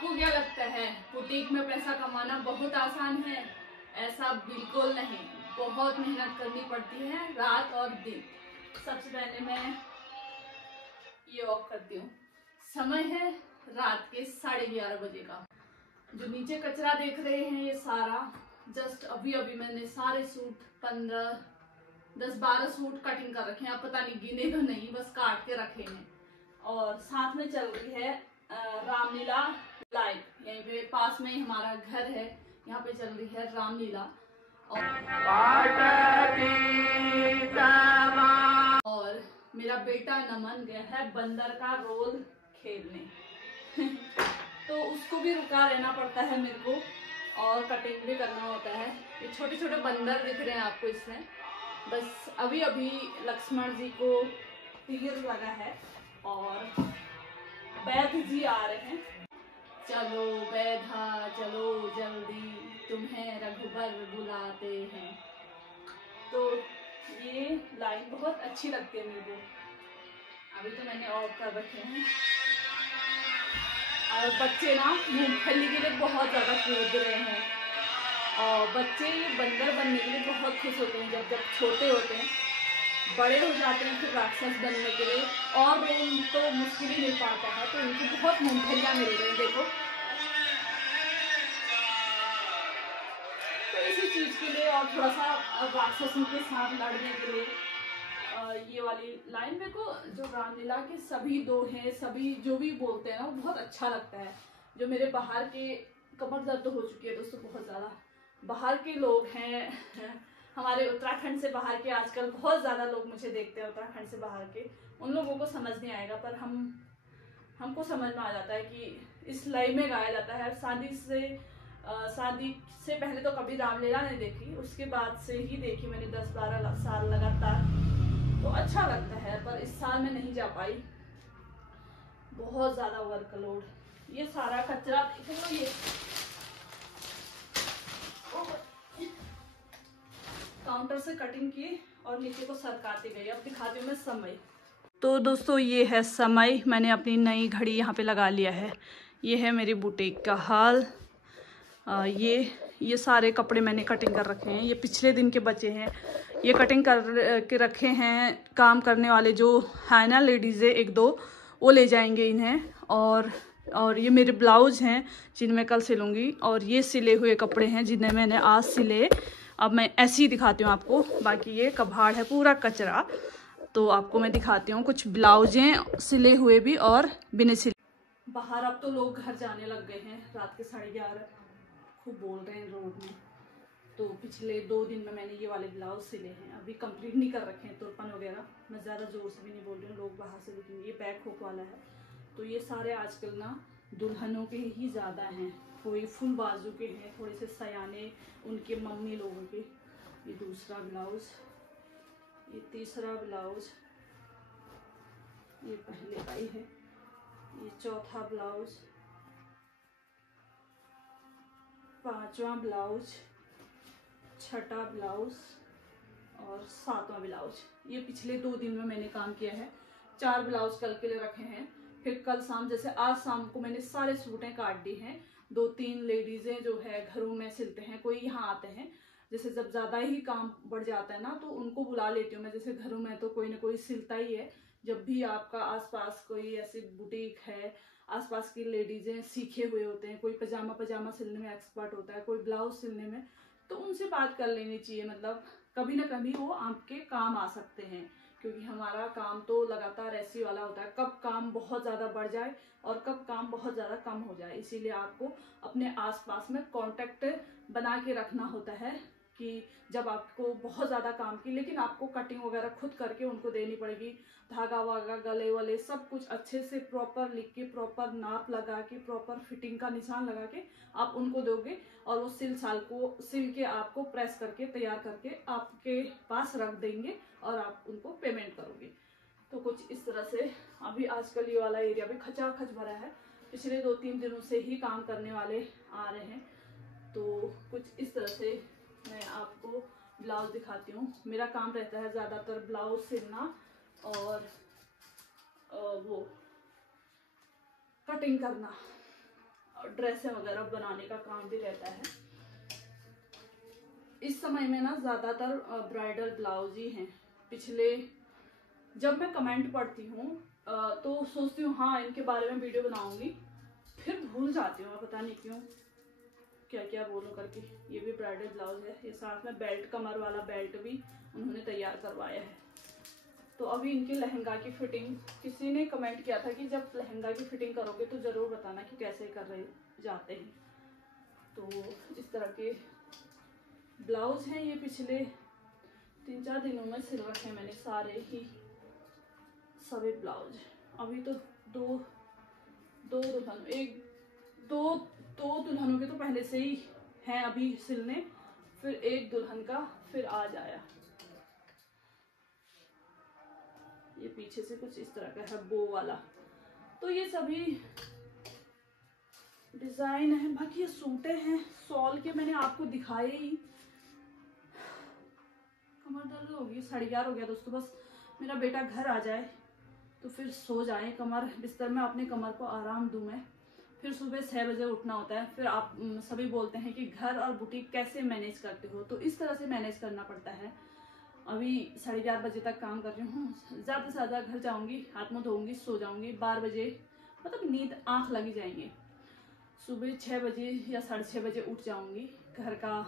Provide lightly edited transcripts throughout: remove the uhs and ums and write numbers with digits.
आपको क्या लगता है बुटीक में पैसा कमाना बहुत आसान है? ऐसा बिल्कुल नहीं, बहुत मेहनत करनी पड़ती है रात और दिन। सबसे पहले मैं ये ऑफ करती हूँ। समय है रात के 11:30 बजे का। जो नीचे कचरा देख रहे हैं ये सारा जस्ट अभी अभी मैंने सारे सूट 10-12 सूट कटिंग कर रखे हैं। आप पता नहीं गिने तो नहीं, बस काट के रखे हैं। और साथ में चल रही है रामलीला लाइव। यहीं पे पास में ही हमारा घर है, यहाँ पे चल रही है रामलीला। और मेरा बेटा नमन गया है बंदर का रोल खेलने तो उसको भी रुका रहना पड़ता है मेरे को, और कटिंग भी करना होता है। ये छोटे छोटे बंदर दिख रहे हैं आपको इसमें। बस अभी अभी लक्ष्मण जी को तीर लगा है और वैद जी आ रहे हैं। चलो वैधा चलो जल्दी, तुम्हें रघुबर बुलाते हैं। तो ये लाइन बहुत अच्छी लगती है मेरे को। अभी तो मैंने ऑफ कर रखे हैं। और बच्चे ना मूंगफली के लिए बहुत ज़्यादा कूद रहे हैं। और बच्चे बंदर बनने के लिए बहुत खुश होते हैं जब छोटे होते हैं। बड़े हो जाते हैं फिर राक्षस बनने के लिए, और रोल तो मुश्किल ही नहीं पाता है। तो इनको बहुत मूंगफलियाँ मिल रही हैं। देखो, तो इसी चीज़ के लिए और थोड़ा सा राक्षसों के साथ लड़ने के लिए ये वाली लाइन मेरे को जो रामलीला के सभी दो हैं, सभी जो भी बोलते हैं ना, वो बहुत अच्छा लगता है। जो मेरे बाहर के कमर दर्द हो चुकी है दोस्तों बहुत ज़्यादा। बाहर के लोग हैं हमारे उत्तराखंड से बाहर के, आजकल बहुत ज़्यादा लोग मुझे देखते हैं उत्तराखंड से बाहर के। उन लोगों को समझ नहीं आएगा, पर हमको समझ में आ जाता है कि इस लय में गाया जाता है। शादी से पहले तो कभी रामलीला नहीं देखी, उसके बाद से ही देखी मैंने 10-12 साल लगातार। तो अच्छा लगता है, पर इस साल में नहीं जा पाई, बहुत ज़्यादा वर्कलोड। ये सारा कचरा देख लो, ये काउंटर से कटिंग की और नीचे को सरकाती गई। अब दिखाती हूँ मैं समय। तो दोस्तों ये है समय, मैंने अपनी नई घड़ी यहाँ पे लगा लिया है। ये है मेरी बुटीक का हाल। ये सारे कपड़े मैंने कटिंग कर रखे हैं। ये पिछले दिन के बचे हैं, ये कटिंग कर के रखे हैं। काम करने वाले जो है ना लेडीज़ें एक दो, वो ले जाएंगे इन्हें। और ये मेरे ब्लाउज हैं जिन्हें मैं कल सिलूँगी। और ये सिले हुए कपड़े हैं जिन्हें मैंने आज सिले। अब मैं ऐसे ही दिखाती हूँ आपको। बाकी ये कबाड़ है पूरा कचरा, तो आपको मैं दिखाती हूँ कुछ ब्लाउजें सिले हुए भी और बिना सिले। बाहर अब तो लोग घर जाने लग गए हैं, रात के 11:30 खूब बोल रहे हैं रोड में। तो पिछले 2 दिन में मैंने ये वाले ब्लाउज सिले हैं, अभी कंप्लीट नहीं कर रखे हैं तुरपन वगैरह। मैं ज़्यादा ज़ोर से भी नहीं बोल रही हूँ, लोग बाहर से देखेंगे। ये बैक हुक वाला है। तो ये सारे आजकल ना दुल्हनों के ही ज़्यादा हैं, कोई फुल बाजू के हैं, थोड़े से सयाने उनके मम्मी लोगों के। ये दूसरा ब्लाउज, ये तीसरा ब्लाउज, ये पहले का ही है, ये चौथा ब्लाउज, पांचवा ब्लाउज, छठा ब्लाउज और 7वां ब्लाउज। ये पिछले 2 दिन में मैंने काम किया है। 4 ब्लाउज कल के लिए रखे हैं। फिर कल शाम, जैसे आज शाम को मैंने सारे सूटें काट दी हैं। 2-3 लेडीजें जो है घरों में सिलते हैं, कोई यहाँ आते हैं। जैसे जब ज़्यादा ही काम बढ़ जाता है ना, तो उनको बुला लेती हूँ मैं। जैसे घरों में तो कोई ना कोई सिलता ही है। जब भी आपका आसपास कोई ऐसी बुटीक है, आसपास की लेडीजें सीखे हुए होते हैं, कोई पजामा सिलने में एक्सपर्ट होता है, कोई ब्लाउज सिलने में, तो उनसे बात कर लेनी चाहिए। मतलब कभी ना कभी वो आपके काम आ सकते हैं, क्योंकि हमारा काम तो लगातार ऐसी वाला होता है, कब काम बहुत ज़्यादा बढ़ जाए और कब काम बहुत ज़्यादा कम हो जाए। इसीलिए आपको अपने आसपास में कांटेक्ट बना के रखना होता है कि जब आपको बहुत ज़्यादा काम की, लेकिन आपको कटिंग वगैरह खुद करके उनको देनी पड़ेगी। धागा वागा, गले वाले सब कुछ अच्छे से प्रॉपर लिख के, प्रॉपर नाप लगा के, प्रॉपर फिटिंग का निशान लगा के आप उनको दोगे, और वो सिल के आपको प्रेस करके तैयार करके आपके पास रख देंगे और आप उनको पेमेंट करोगे। तो कुछ इस तरह से अभी आजकल ये वाला एरिया भी खचाखच भरा है। पिछले 2-3 दिनों से ही काम करने वाले आ रहे हैं। तो कुछ इस तरह से मैं आपको ब्लाउज दिखाती हूँ। मेरा काम रहता है ज़्यादातर ब्लाउज सिलना और वो कटिंग करना। ड्रेसें वगैरह बनाने का काम भी रहता है। इस समय में ना ज़्यादातर ब्राइडल ब्लाउज ही हैं। पिछले जब मैं कमेंट पढ़ती हूँ तो सोचती हूँ हाँ इनके बारे में वीडियो बनाऊंगी, फिर भूल जाती हूँ, पता नहीं क्यों क्या क्या बोलूँ करके। ये भी ब्राइडल ब्लाउज है, ये साथ में बेल्ट, कमर वाला बेल्ट भी उन्होंने तैयार करवाया है। तो अभी इनके लहंगा की फिटिंग, किसी ने कमेंट किया था कि जब लहंगा की फिटिंग करोगे तो ज़रूर बताना कि कैसे कर रहे जाते हैं। तो इस तरह के ब्लाउज हैं। ये पिछले 3-4 दिनों में सिल रखे हैं मैंने सारे ही सभी ब्लाउज। अभी तो दो दुल्हनों के तो पहले से ही हैं अभी सिलने, फिर एक दुल्हन का फिर आज आया। ये पीछे से कुछ इस तरह का है बो वाला। तो ये सभी डिजाइन है। बाकी ये सूटे हैं सॉल के, मैंने आपको दिखाए ही। कमर दर्द होगी, 11:30 हो गया दोस्तों। बस मेरा बेटा घर आ जाए तो फिर सो जाए कमर बिस्तर में, अपने कमर को आराम दूं मैं। फिर सुबह 6 बजे उठना होता है। फिर आप सभी बोलते हैं कि घर और बुटीक कैसे मैनेज करते हो, तो इस तरह से मैनेज करना पड़ता है। अभी 11:30 बजे तक काम कर रही हूँ। ज़्यादा से ज़्यादा घर जाऊँगी, हाथ मुँह धोऊंगी, सो जाऊँगी। 12 बजे मतलब नींद आँख लगी जाएंगे। सुबह 6 बजे या 6:30 बजे उठ जाऊँगी। घर का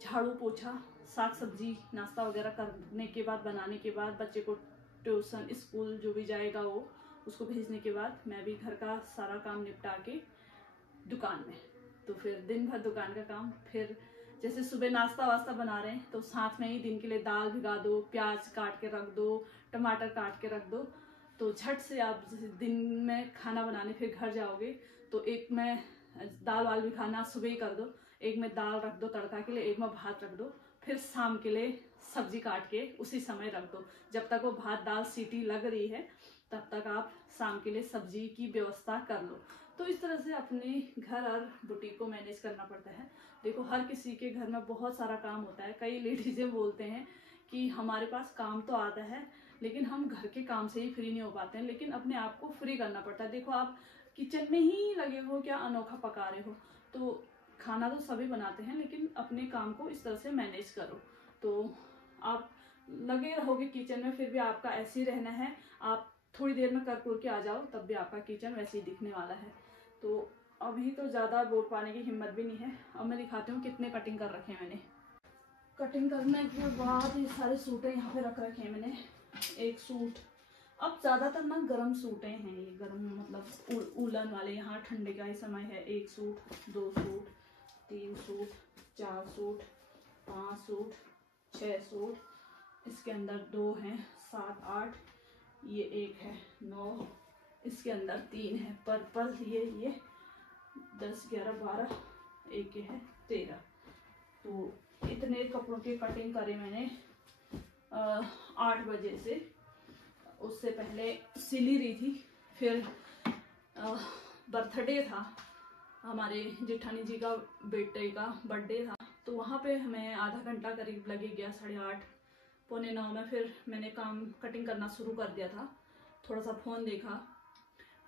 झाड़ू पोछा, साग सब्जी, नाश्ता वगैरह करने के बाद, बनाने के बाद, बच्चे को ट्यूशन स्कूल जो भी जाएगा वो उसको भेजने के बाद मैं भी घर का सारा काम निपटा के दुकान में। तो फिर दिन भर दुकान का काम। फिर जैसे सुबह नाश्ता वास्ता बना रहे हैं तो साथ में ही दिन के लिए दाल भिगा दो, प्याज काट के रख दो, टमाटर काट के रख दो। तो झट से आप दिन में खाना बनाने फिर घर जाओगे तो एक में दाल वाल भी खाना सुबह ही कर दो, एक में दाल रख दो तड़का के लिए, एक में भात रख दो। फिर शाम के लिए सब्जी काट के उसी समय रख दो। जब तक वो भात दाल सीटी लग रही है तब तक आप शाम के लिए सब्जी की व्यवस्था कर लो। तो इस तरह से अपने घर और बुटीक को मैनेज करना पड़ता है। देखो हर किसी के घर में बहुत सारा काम होता है। कई लेडीजें बोलते हैं कि हमारे पास काम तो आता है लेकिन हम घर के काम से ही फ्री नहीं हो पाते हैं, लेकिन अपने आप को फ्री करना पड़ता है। देखो आप किचन में ही लगे हो, क्या अनोखा पका रहे हो। तो खाना तो सभी बनाते हैं लेकिन अपने काम को इस तरह से मैनेज करो। तो आप लगे रहोगे किचन में फिर भी आपका ऐसे ही रहना है। आप थोड़ी देर में कर कुर के आ जाओ तब भी आपका किचन वैसे ही दिखने वाला है। तो अभी तो ज़्यादा बोल पाने की हिम्मत भी नहीं है। अब मैं दिखाती हूँ कितने कटिंग कर रखे हैं मैंने। कटिंग करने के बाद ये सारे सूटें यहाँ पे रख रखे हैं मैंने। एक सूट, अब ज़्यादातर ना गर्म सूटें हैं ये, गर्म मतलब उलन वाले। यहाँ ठंडे का ही समय है। 1 suit, 2 suit, 3 suit, 4 suit, 5 suit, 6 suit, इसके अंदर 2 हैं, 7, 8, ये 1 है, 9, इसके अंदर 3 है पर्पल, ये 10, 11, 12, एक है 13। तो इतने कपड़ों की कटिंग करी मैंने 8 बजे से। उससे पहले सिली रही थी। फिर बर्थडे था हमारे जेठानी जी का, बेटे का बर्थडे था, तो वहाँ पे हमें आधा घंटा करीब लगे गया। 8:30 पौने 9 में फिर मैंने काम कटिंग करना शुरू कर दिया था। थोड़ा सा फ़ोन देखा,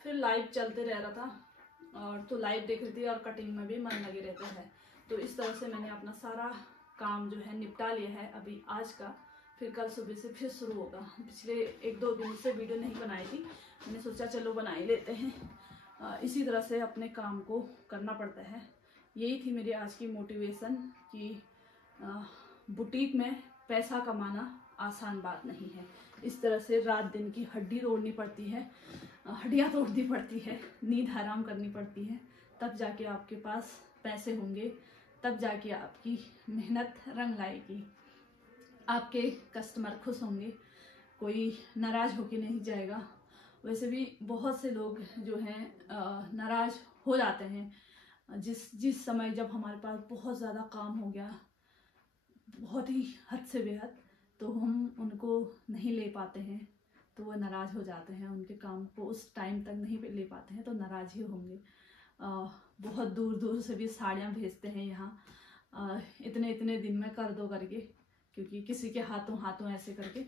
फिर लाइव चलते रह रहा था और तो लाइव देख रही थी और कटिंग में भी मन लगे रहता है। तो इस तरह से मैंने अपना सारा काम जो है निपटा लिया है अभी आज का। फिर कल सुबह से फिर शुरू होगा। पिछले 1-2 दिन से वीडियो नहीं बनाई थी, मैंने सोचा चलो बना ही लेते हैं। इसी तरह से अपने काम को करना पड़ता है। यही थी मेरी आज की मोटिवेशन कि बुटीक में पैसा कमाना आसान बात नहीं है। इस तरह से रात दिन की हड्डी तोड़नी पड़ती है, हड्डियाँ तोड़नी पड़ती है, नींद हराम करनी पड़ती है, तब जाके आपके पास पैसे होंगे, तब जाके आपकी मेहनत रंग लाएगी, आपके कस्टमर खुश होंगे, कोई नाराज़ होके नहीं जाएगा। वैसे भी बहुत से लोग जो हैं नाराज़ हो जाते हैं जिस समय जब हमारे पास बहुत ज़्यादा काम हो गया, बहुत ही हद से बेहद, तो हम उनको नहीं ले पाते हैं तो वो नाराज़ हो जाते हैं। उनके काम को उस टाइम तक नहीं ले पाते हैं तो नाराज़ ही होंगे। बहुत दूर दूर से भी साड़ियाँ भेजते हैं यहाँ, इतने दिन में कर दो करके, क्योंकि किसी के हाथों ऐसे करके।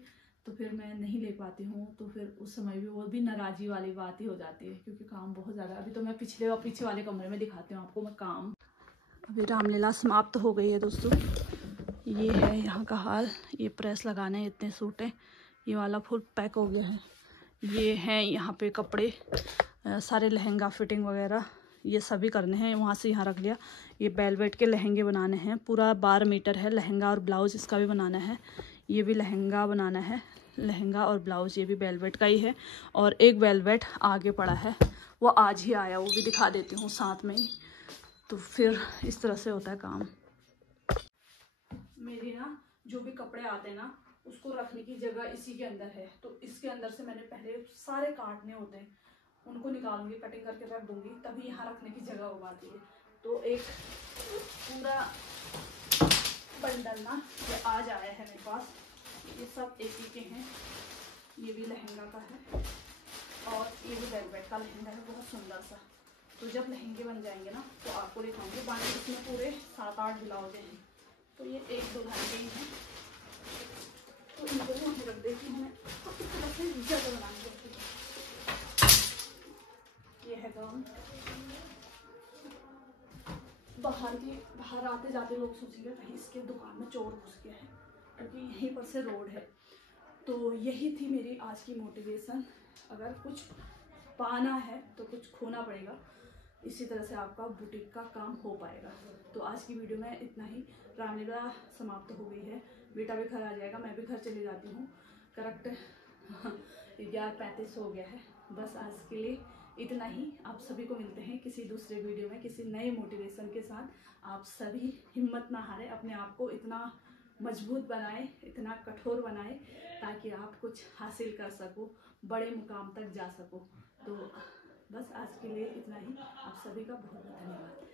तो फिर मैं नहीं ले पाती हूँ, तो फिर उस समय भी वो भी नाराज़गी वाली बात ही हो जाती है, क्योंकि काम बहुत ज़्यादा। अभी तो मैं पीछे वाले कमरे में दिखाती हूँ आपको मैं काम। अभी रामलीला समाप्त हो गई है दोस्तों। ये है यहाँ का हाल। ये प्रेस लगाने हैं, इतने सूट हैं, ये वाला फुल पैक हो गया है। ये हैं यहाँ पे कपड़े सारे, लहंगा फिटिंग वगैरह ये सभी करने हैं। वहाँ से यहाँ रख लिया। ये वेलवेट के लहंगे बनाने हैं, पूरा 12 मीटर है लहंगा और ब्लाउज, इसका भी बनाना है। ये भी लहंगा बनाना है, लहंगा और ब्लाउज ये भी वेलवेट का ही है। और एक वेलवेट आगे पड़ा है, वो आज ही आया, वो भी दिखा देती हूँ साथ में ही। तो फिर इस तरह से होता है काम। मेरी ना जो भी कपड़े आते हैं ना, उसको रखने की जगह इसी के अंदर है। तो इसके अंदर से मैंने पहले सारे काटने होते हैं, उनको निकालूंगी, कटिंग करके रख दूंगी, तभी यहाँ रखने की जगह हो पाती है। तो एक पूरा बंडल ना ये आज आया है मेरे पास। ये सब एक ही के हैं। ये भी लहंगा का है और ये भी वेलवेट का लहंगा है, बहुत सुंदर सा। तो जब लहंगे बन जाएंगे ना तो आपको दिखाऊंगी। बाकी इसमें पूरे 7-8 ब्लाउज हैं। तो ये 1-2 घंटे ही हैं, तो इनको वहीं रख देती हूँ मैं। जगह बनाएंगे। ये है गाउन। बाहर आते जाते लोग सोचेंगे कहीं इसके दुकान में चोर घुस गया है, क्योंकि यहीं पर से रोड है। तो यही थी मेरी आज की मोटिवेशन। अगर कुछ पाना है तो कुछ खोना पड़ेगा, इसी तरह से आपका बुटीक का काम हो पाएगा। तो आज की वीडियो में इतना ही। रामलीला समाप्त हो गई है, बेटा भी घर आ जाएगा, मैं भी घर चली जाती हूँ। करेक्ट 11:35 हो गया है। बस आज के लिए इतना ही। आप सभी को मिलते हैं किसी दूसरे वीडियो में किसी नए मोटिवेशन के साथ। आप सभी हिम्मत ना हारें, अपने आप को इतना मजबूत बनाएं, इतना कठोर बनाएं, ताकि आप कुछ हासिल कर सको, बड़े मुकाम तक जा सको। तो बस आज के लिए इतना ही। आप सभी का बहुत बहुत धन्यवाद।